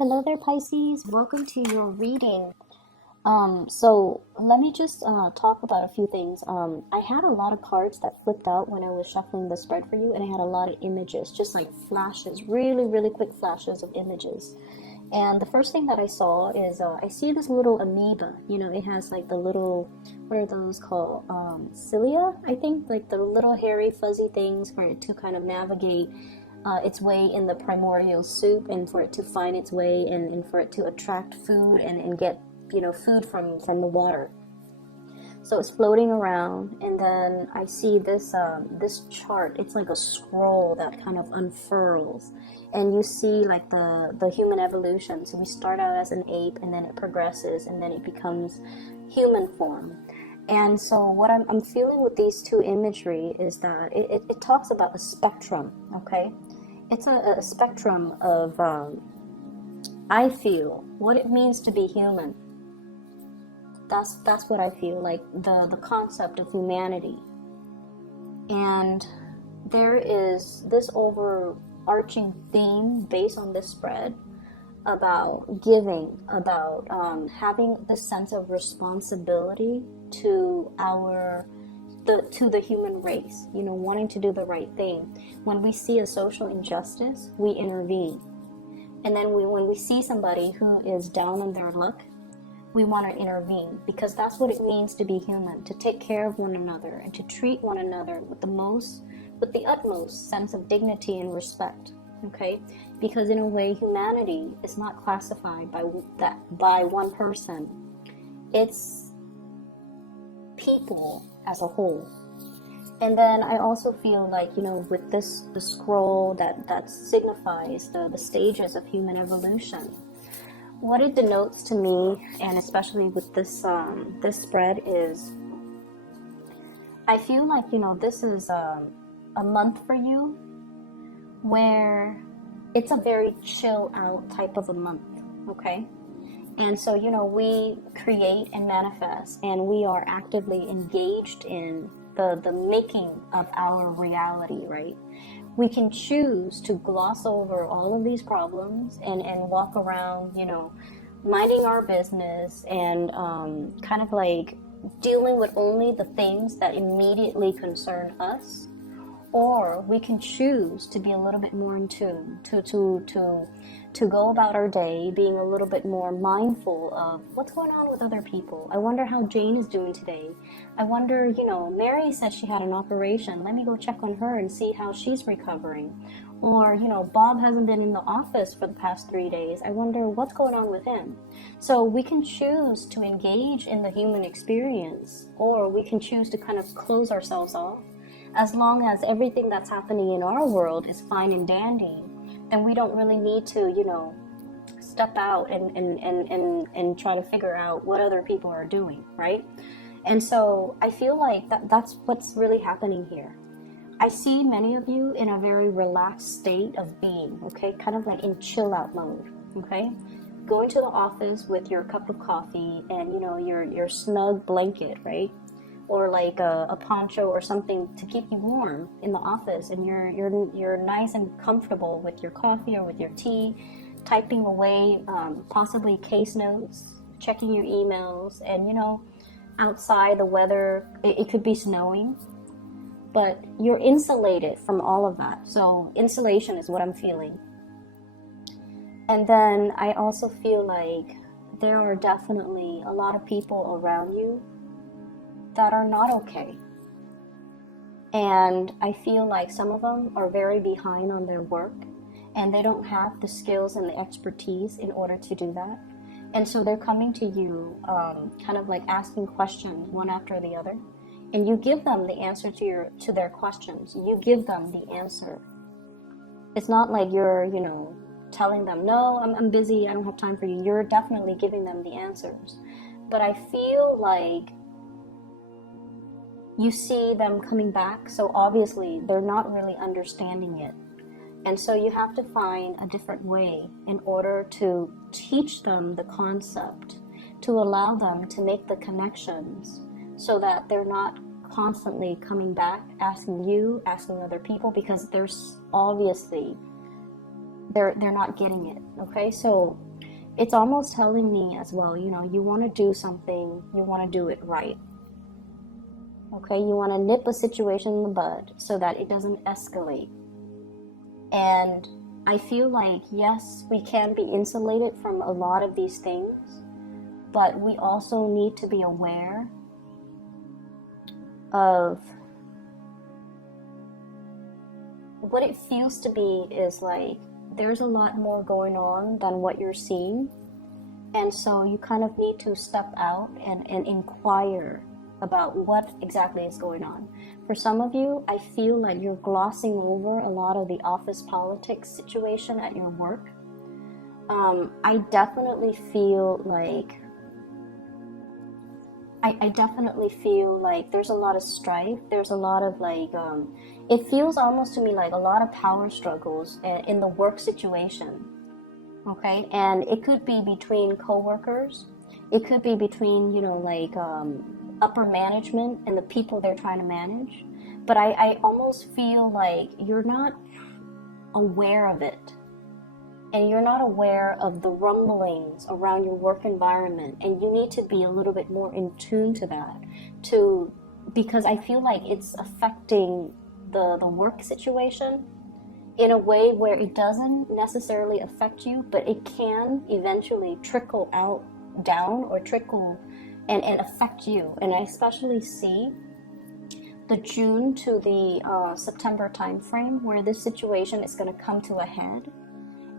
Hello there, Pisces. Welcome to your reading. So let me just talk about a few things. I had a lot of cards that flipped out when I was shuffling the spread for you, and I had a lot of images, just like flashes, really, really quick flashes of images. And the first thing that I saw is I see this little amoeba. You know, it has like the little, what are those called? Cilia, I think, like the little hairy, fuzzy things for it to kind of navigate its way in the primordial soup, and for it to find its way, and for it to attract food and get food from the water. So it's floating around, and then I see this chart. It's like a scroll that kind of unfurls, and you see like the human evolution. So we start out as an ape, and then it progresses, and then it becomes human form. And so what I'm feeling with these two imagery is that it talks about a spectrum. Okay, it's a spectrum of I feel what it means to be human. That's what I feel like, the concept of humanity. And there is this overarching theme based on this spread about giving, about having this sense of responsibility to the human race, wanting to do the right thing. When we see a social injustice, we intervene. And then when we see somebody who is down on their luck, we want to intervene, because that's what it means to be human, to take care of one another and to treat one another with the utmost sense of dignity and respect. Okay, because in a way, humanity is not classified by one person. It's people as a whole. And then I also feel like, with the scroll that signifies the stages of human evolution, what it denotes to me, and especially with this spread, is I feel like, this is a month for you where it's a very chill out type of a month. Okay, and so we create and manifest, and we are actively engaged in the making of our reality, right? We can choose to gloss over all of these problems and walk around, minding our business and kind of like dealing with only the things that immediately concern us. Or we can choose to be a little bit more in tune, to go about our day being a little bit more mindful of what's going on with other people. I wonder how Jane is doing today. I wonder, Mary said she had an operation. Let me go check on her and see how she's recovering. Or, Bob hasn't been in the office for the past 3 days. I wonder what's going on with him. So we can choose to engage in the human experience, or we can choose to kind of close ourselves off. As long as everything that's happening in our world is fine and dandy, then we don't really need to, step out and try to figure out what other people are doing, right? And so I feel like that's what's really happening here. I see many of you in a very relaxed state of being, okay? Kind of like in chill out mode, okay? Going to the office with your cup of coffee and, your snug blanket, right? Or like a poncho or something to keep you warm in the office, and you're nice and comfortable with your coffee or with your tea, typing away possibly case notes, checking your emails, and outside the weather, it could be snowing, but you're insulated from all of that. So insulation is what I'm feeling. And then I also feel like there are definitely a lot of people around you that are not okay. And I feel like some of them are very behind on their work, and they don't have the skills and the expertise in order to do that. And so they're coming to you kind of like asking questions one after the other, and you give them the answer to their questions. You give them the answer. It's not like you're telling them, no, I'm busy, I don't have time for you. You're definitely giving them the answers. But I feel like you see them coming back, so obviously they're not really understanding it. And so you have to find a different way in order to teach them the concept, to allow them to make the connections, so that they're not constantly coming back, asking other people, because there's obviously they're not getting it. Okay, so it's almost telling me as well, you know, you want to do something, you want to do it right. Okay, you want to nip a situation in the bud so that it doesn't escalate. And I feel like, yes, we can be insulated from a lot of these things, but we also need to be aware of what it feels to be is like there's a lot more going on than what you're seeing. And so you kind of need to step out and inquire about what exactly is going on. For some of you, I feel like you're glossing over a lot of the office politics situation at your work. I definitely feel like there's a lot of strife. There's a lot of like, it feels almost to me like a lot of power struggles in the work situation. Okay, and it could be between coworkers. It could be between, you know, like upper management and the people they're trying to manage. But I almost feel like you're not aware of it. And you're not aware of the rumblings around your work environment. And you need to be a little bit more in tune to that. Because I feel like it's affecting the work situation in a way where it doesn't necessarily affect you, but it can eventually trickle out down or trickle and affect you. And I especially see the June to the September timeframe where this situation is going to come to a head.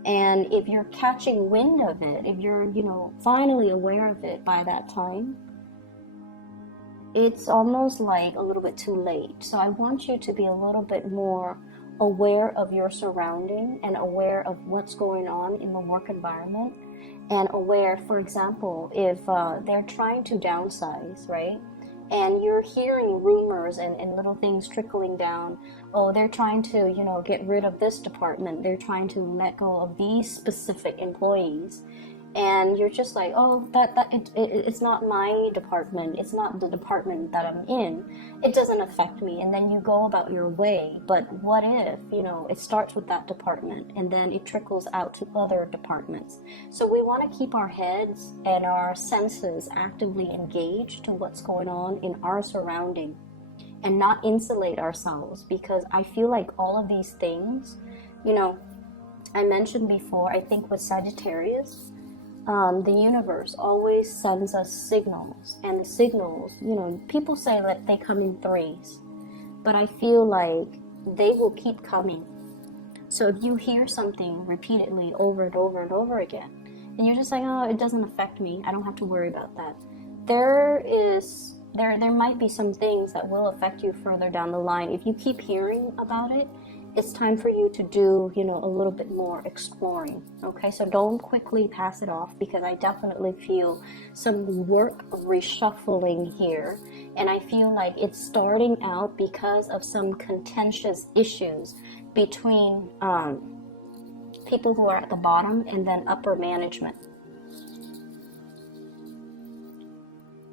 And if you're catching wind of it, if you're, you know, finally aware of it by that time, it's almost like a little bit too late. So I want you to be a little bit more aware of your surrounding and aware of what's going on in the work environment, and aware, for example, if they're trying to downsize, right? And you're hearing rumors and little things trickling down. Oh, they're trying to, you know, get rid of this department. They're trying to let go of these specific employees. And you're just like, oh, it's not my department. It's not the department that I'm in. It doesn't affect me. And then you go about your way. But what if, you know, it starts with that department and then it trickles out to other departments. So we want to keep our heads and our senses actively engaged to what's going on in our surrounding and not insulate ourselves, because I feel like all of these things, you know, I mentioned before, I think with Sagittarius, the universe always sends us signals, and the signals, you know, people say that they come in threes, but I feel like they will keep coming. So if you hear something repeatedly over and over and over again, and you're just like, oh, it doesn't affect me, I don't have to worry about that, there might be some things that will affect you further down the line. If you keep hearing about it, it's time for you to do, you know, a little bit more exploring. Okay, so don't quickly pass it off, because I definitely feel some work reshuffling here, and I feel like it's starting out because of some contentious issues between people who are at the bottom and then upper management.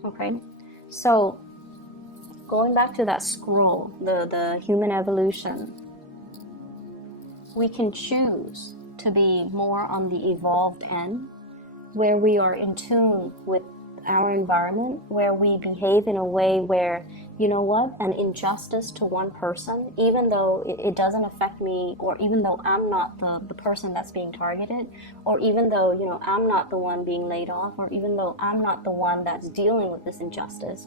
Okay, so going back to that scroll, the human evolution, we can choose to be more on the evolved end, where we are in tune with our environment, where we behave in a way where, you know what, an injustice to one person, even though it doesn't affect me, or even though I'm not the person that's being targeted, or even though, you know, I'm not the one being laid off, or even though I'm not the one that's dealing with this injustice,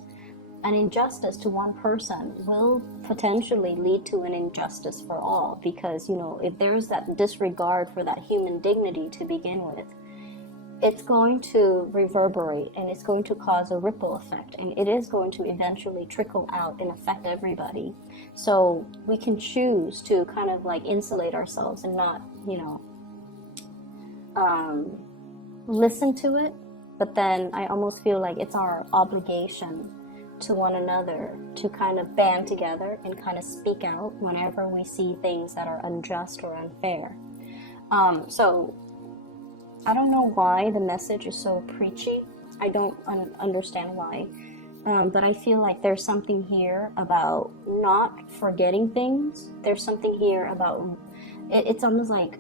an injustice to one person will potentially lead to an injustice for all, because, you know, if there's that disregard for that human dignity to begin with, it's going to reverberate, and it's going to cause a ripple effect, and it is going to eventually trickle out and affect everybody. So we can choose to kind of like insulate ourselves and not, you know, listen to it. But then I almost feel like it's our obligation to one another to kind of band together and kind of speak out whenever we see things that are unjust or unfair. So I don't know why the message is so preachy. I don't understand why. But I feel like there's something here about not forgetting things. There's something here about, it's almost like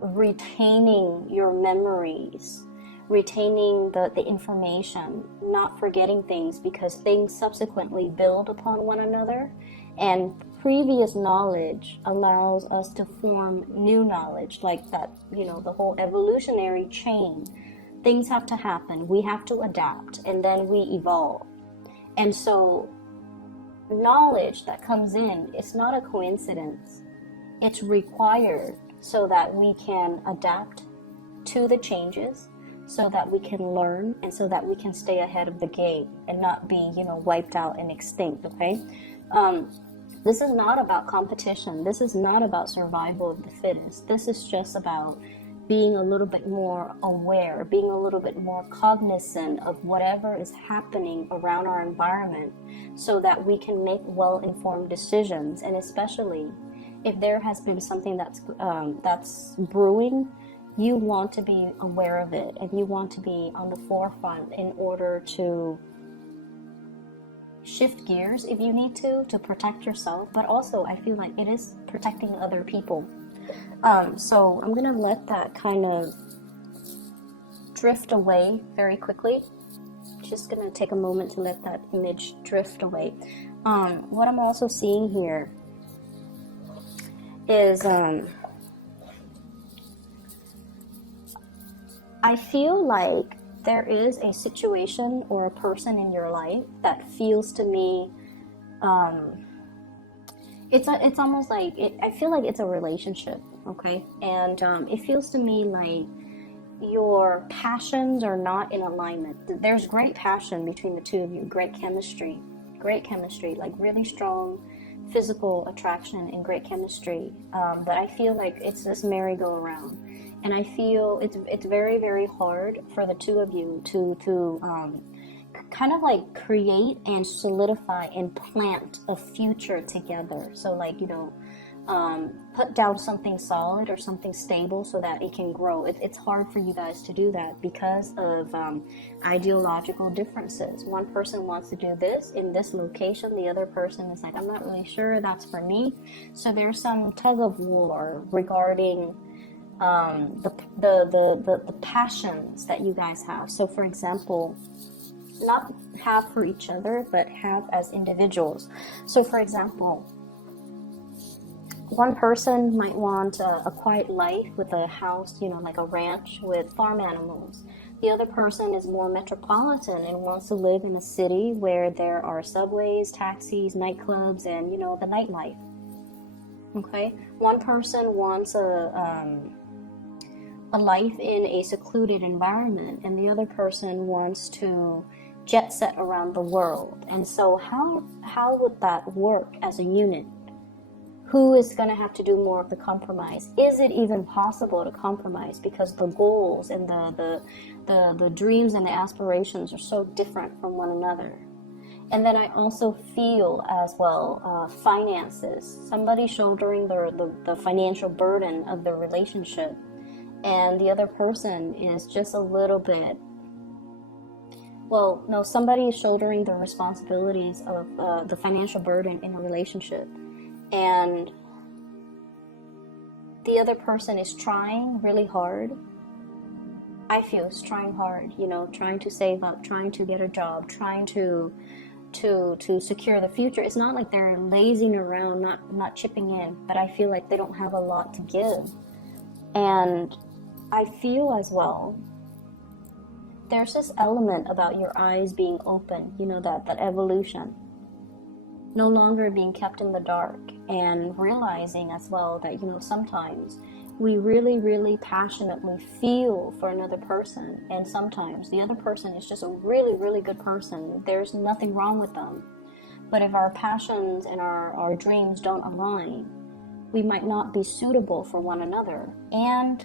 retaining your memories, retaining the information, not forgetting things, because things subsequently build upon one another, and previous knowledge allows us to form new knowledge, like that, you know, the whole evolutionary chain. Things have to happen, we have to adapt, and then we evolve. And so knowledge that comes in, it's not a coincidence. It's required so that we can adapt to the changes, so that we can learn, and so that we can stay ahead of the game and not be, you know, wiped out and extinct, okay? This is not about competition. This is not about survival of the fittest. This is just about being a little bit more aware, being a little bit more cognizant of whatever is happening around our environment, so that we can make well-informed decisions. And especially if there has been something that's brewing, you want to be aware of it, and you want to be on the forefront in order to shift gears if you need to protect yourself. But also, I feel like it is protecting other people. So I'm gonna let that kind of drift away very quickly. Just gonna take a moment to let that image drift away. What I'm also seeing here is I feel like there is a situation or a person in your life that feels to me, it's almost like, I feel like it's a relationship, okay? And it feels to me like your passions are not in alignment. There's great passion between the two of you, great chemistry, like really strong physical attraction and great chemistry. But I feel like it's this merry-go-round. And I feel it's very, very hard for the two of you to kind of like create and solidify and plant a future together. So like, you know, put down something solid or something stable so that it can grow. It's hard for you guys to do that because of ideological differences. One person wants to do this in this location, the other person is like, I'm not really sure that's for me. So there's some tug of war regarding the passions that you guys have. So for example, not have for each other, but have as individuals. So for example, one person might want a quiet life with a house, you know, like a ranch with farm animals. The other person is more metropolitan and wants to live in a city where there are subways, taxis, nightclubs, and, you know, the nightlife. Okay? One person wants a life in a secluded environment, and the other person wants to jet set around the world. And so how would that work as a unit? Who is going to have to do more of the compromise? Is it even possible to compromise? Because the goals and the dreams and the aspirations are so different from one another. And then I also feel as well, finances. Somebody shouldering the financial burden of the relationship, and the other person is just a little bit, well, no, somebody is shouldering the responsibilities of the financial burden in a relationship, and the other person is trying really hard. I feel is trying hard, you know, trying to save up, trying to get a job, trying to secure the future. It's not like they're lazing around, not chipping in, but I feel like they don't have a lot to give. And I feel as well, there's this element about your eyes being open, you know, that evolution. No longer being kept in the dark, and realizing as well that, you know, sometimes we really, really passionately feel for another person, and sometimes the other person is just a really, really good person. There's nothing wrong with them. But if our passions and our dreams don't align, we might not be suitable for one another. And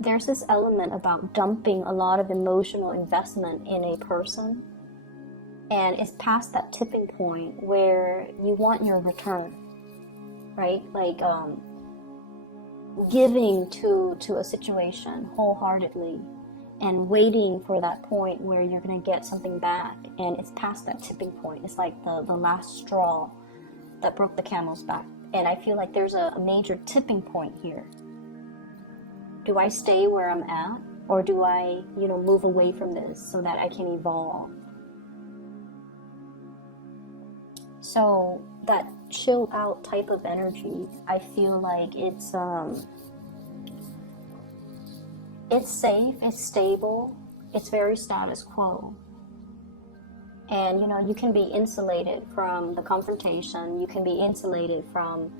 there's this element about dumping a lot of emotional investment in a person, and it's past that tipping point where you want your return, right? Like giving to a situation wholeheartedly and waiting for that point where you're going to get something back, and it's past that tipping point. It's like the last straw that broke the camel's back. And I feel like there's a major tipping point here. Do I stay where I'm at, or do I, move away from this so that I can evolve? So that chill out type of energy, I feel like it's safe, it's stable, it's very status quo. And you can be insulated from the confrontation, you can be insulated from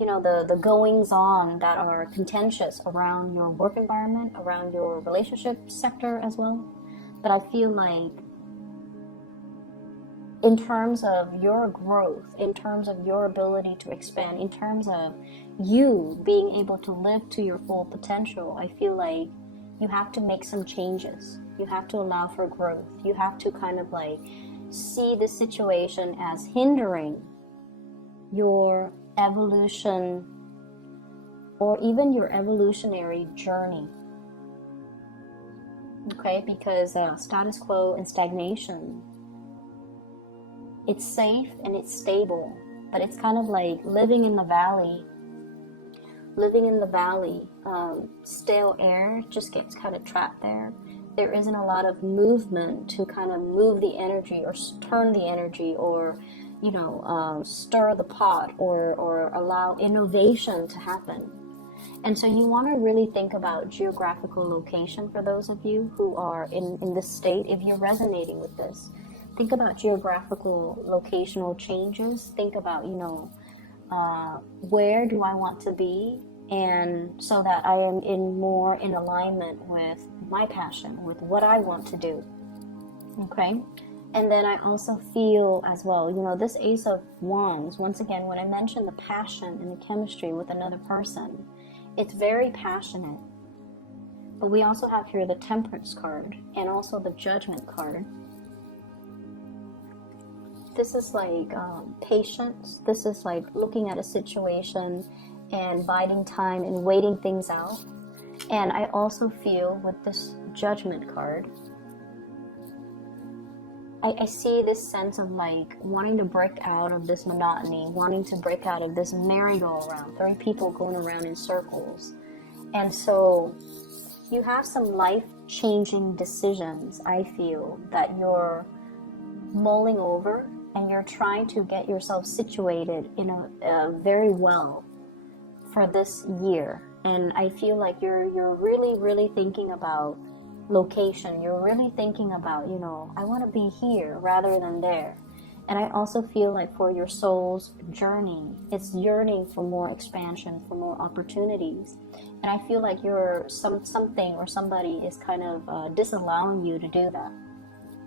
the goings on that are contentious around your work environment, around your relationship sector as well. But I feel like in terms of your growth, in terms of your ability to expand, in terms of you being able to live to your full potential, I feel like you have to make some changes. You have to allow for growth. You have to kind of like see this situation as hindering your evolution or even your evolutionary journey. Okay, because status quo and stagnation, it's safe and it's stable, but it's kind of like living in the valley. Stale air just gets kind of trapped there. There isn't a lot of movement to kind of move the energy or turn the energy or stir the pot or allow innovation to happen. And so you want to really think about geographical location for those of you who are in this state. If you're resonating with this, think about geographical locational changes. Think about, where do I want to be? And so that I am more in alignment with my passion, with what I want to do. Okay? And then I also feel as well, this Ace of Wands, once again, when I mention the passion and the chemistry with another person, it's very passionate. But we also have here the Temperance card and also the Judgment card. This is like patience. This is like looking at a situation and biding time and waiting things out. And I also feel with this Judgment card, I see this sense of like wanting to break out of this monotony, wanting to break out of this merry-go-round, 3 people going around in circles. And so you have some life-changing decisions, I feel, that you're mulling over, and you're trying to get yourself situated in a very well for this year. And I feel like you're really, really thinking about location. You're really thinking about, I want to be here rather than there. And I also feel like for your soul's journey, it's yearning for more expansion, for more opportunities. And I feel like something or somebody is kind of disallowing you to do that.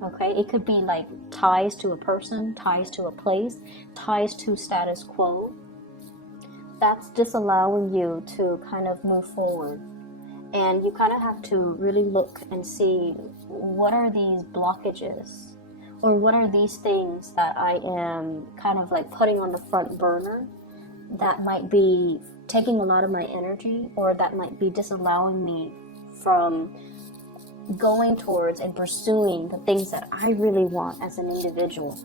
Okay, it could be like ties to a person, ties to a place, ties to status quo. That's disallowing you to kind of move forward. And you kind of have to really look and see, what are these blockages? Or what are these things that I am kind of like putting on the front burner that might be taking a lot of my energy, or that might be disallowing me from going towards and pursuing the things that I really want as an individual.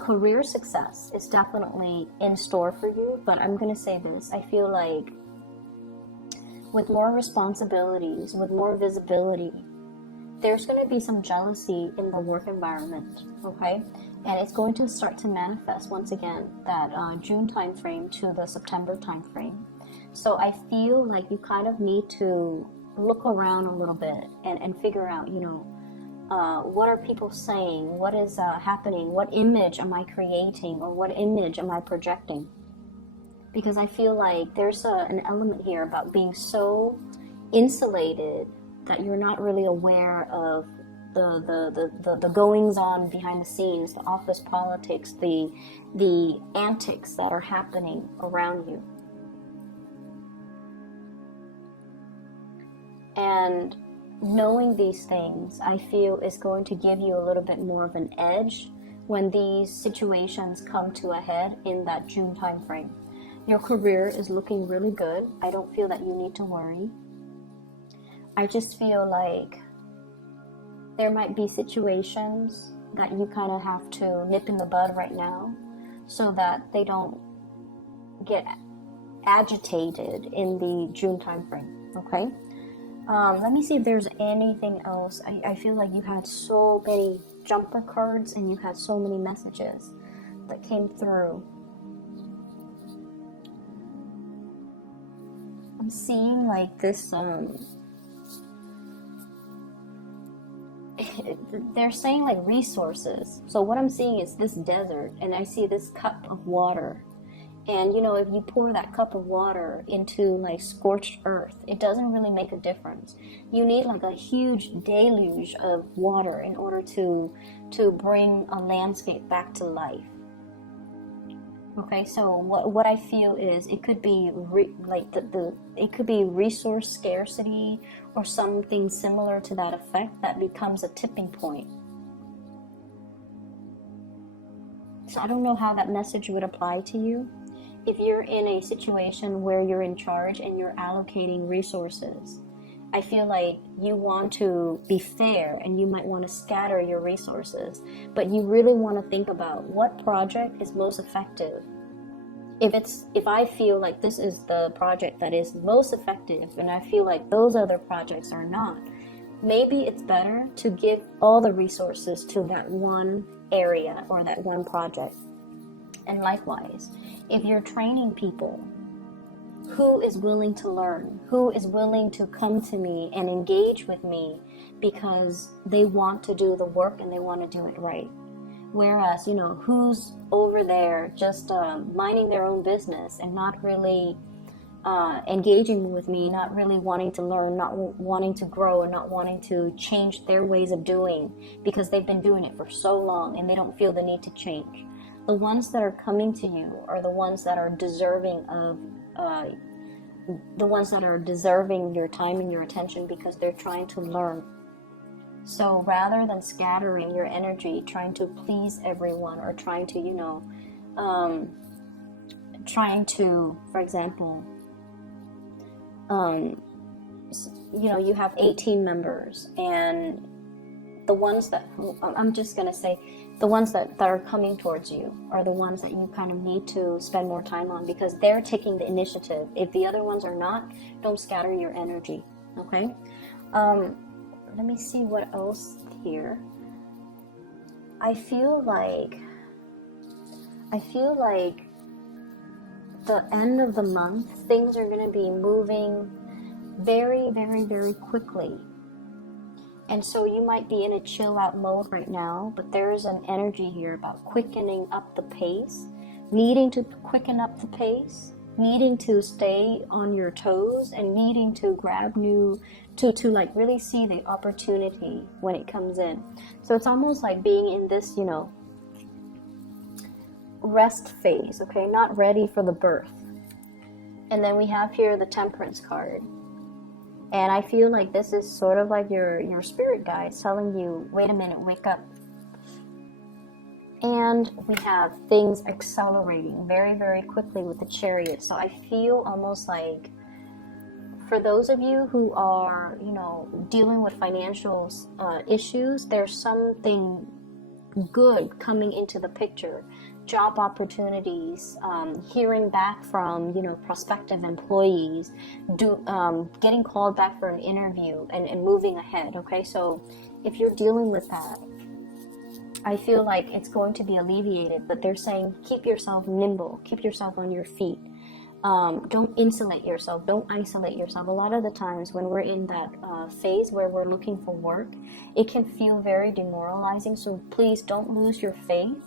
Career success is definitely in store for you, but I'm going to say this. I feel like with more responsibilities, with more visibility, there's going to be some jealousy in the work environment, okay? And it's going to start to manifest once again that June timeframe to the September timeframe. So I feel like you kind of need to look around a little bit and figure out, what are people saying? What is happening? What image am I creating, or what image am I projecting? Because I feel like there's an element here about being so insulated that you're not really aware of the goings on behind the scenes, the office politics, the antics that are happening around you. And knowing these things, I feel, is going to give you a little bit more of an edge when these situations come to a head in that June time frame. Your career is looking really good. I don't feel that you need to worry. I just feel like there might be situations that you kind of have to nip in the bud right now so that they don't get agitated in the June time frame, okay? Let me see if there's anything else. I feel like you had so many jumper cards and you had so many messages that came through. I'm seeing like this, they're saying like resources. So what I'm seeing is this desert, and I see this cup of water. And if you pour that cup of water into like scorched earth, it doesn't really make a difference. You need like a huge deluge of water in order to bring a landscape back to life. Okay, so what I feel is it could be it could be resource scarcity or something similar to that effect that becomes a tipping point. So I don't know how that message would apply to you. If you're in a situation where you're in charge and you're allocating resources, I feel like you want to be fair and you might want to scatter your resources, but you really want to think about what project is most effective. If I feel like this is the project that is most effective and I feel like those other projects are not, maybe it's better to give all the resources to that one area or that one project. And likewise, if you're training people, who is willing to learn? Who is willing to come to me and engage with me because they want to do the work and they want to do it right? Whereas, who's over there just minding their own business and not really engaging with me, not really wanting to learn, not wanting to grow, and not wanting to change their ways of doing because they've been doing it for so long and they don't feel the need to change. The ones that are coming to you are the ones that are deserving of your time and your attention because they're trying to learn. So rather than scattering your energy trying to please everyone or trying to for example, you have 18 members, and the ones that the ones that are coming towards you are the ones that you kind of need to spend more time on because they're taking the initiative. If the other ones are not, don't scatter your energy. Okay. Let me see what else here. I feel like the end of the month, things are going to be moving very, very, very quickly. And so you might be in a chill out mode right now, but there's an energy here about quickening up the pace, needing to quicken up the pace, needing to stay on your toes, and needing to grab to like really see the opportunity when it comes in. So it's almost like being in this, rest phase, okay, not ready for the birth. And then we have here the Temperance card. And I feel like this is sort of like your spirit guides telling you, wait a minute, wake up. And we have things accelerating very, very quickly with the Chariot. So I feel almost like for those of you who are, dealing with financial issues, there's something good coming into the picture. Job opportunities, hearing back from prospective employees, getting called back for an interview and moving ahead. Okay, so if you're dealing with that, I feel like it's going to be alleviated, but they're saying keep yourself nimble, keep yourself on your feet. Don't insulate yourself, don't isolate yourself. A lot of the times when we're in that phase where we're looking for work, it can feel very demoralizing. So please don't lose your faith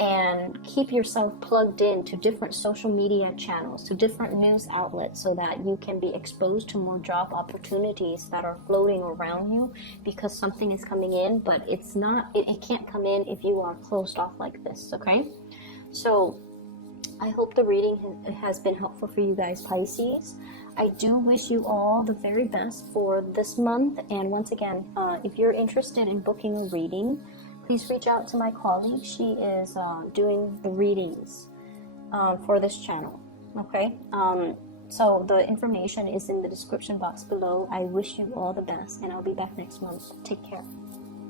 and keep yourself plugged in to different social media channels, to different news outlets, so that you can be exposed to more job opportunities that are floating around you, because something is coming in, but it's not, it can't come in if you are closed off like this. Okay, so I hope the reading has been helpful for you guys, Pisces. I do wish you all the very best for this month, and once again, if you're interested in booking a reading, please reach out to my colleague. She is doing the readings for this channel. Okay, so the information is in the description box below. I wish you all the best, and I'll be back next month. Take care.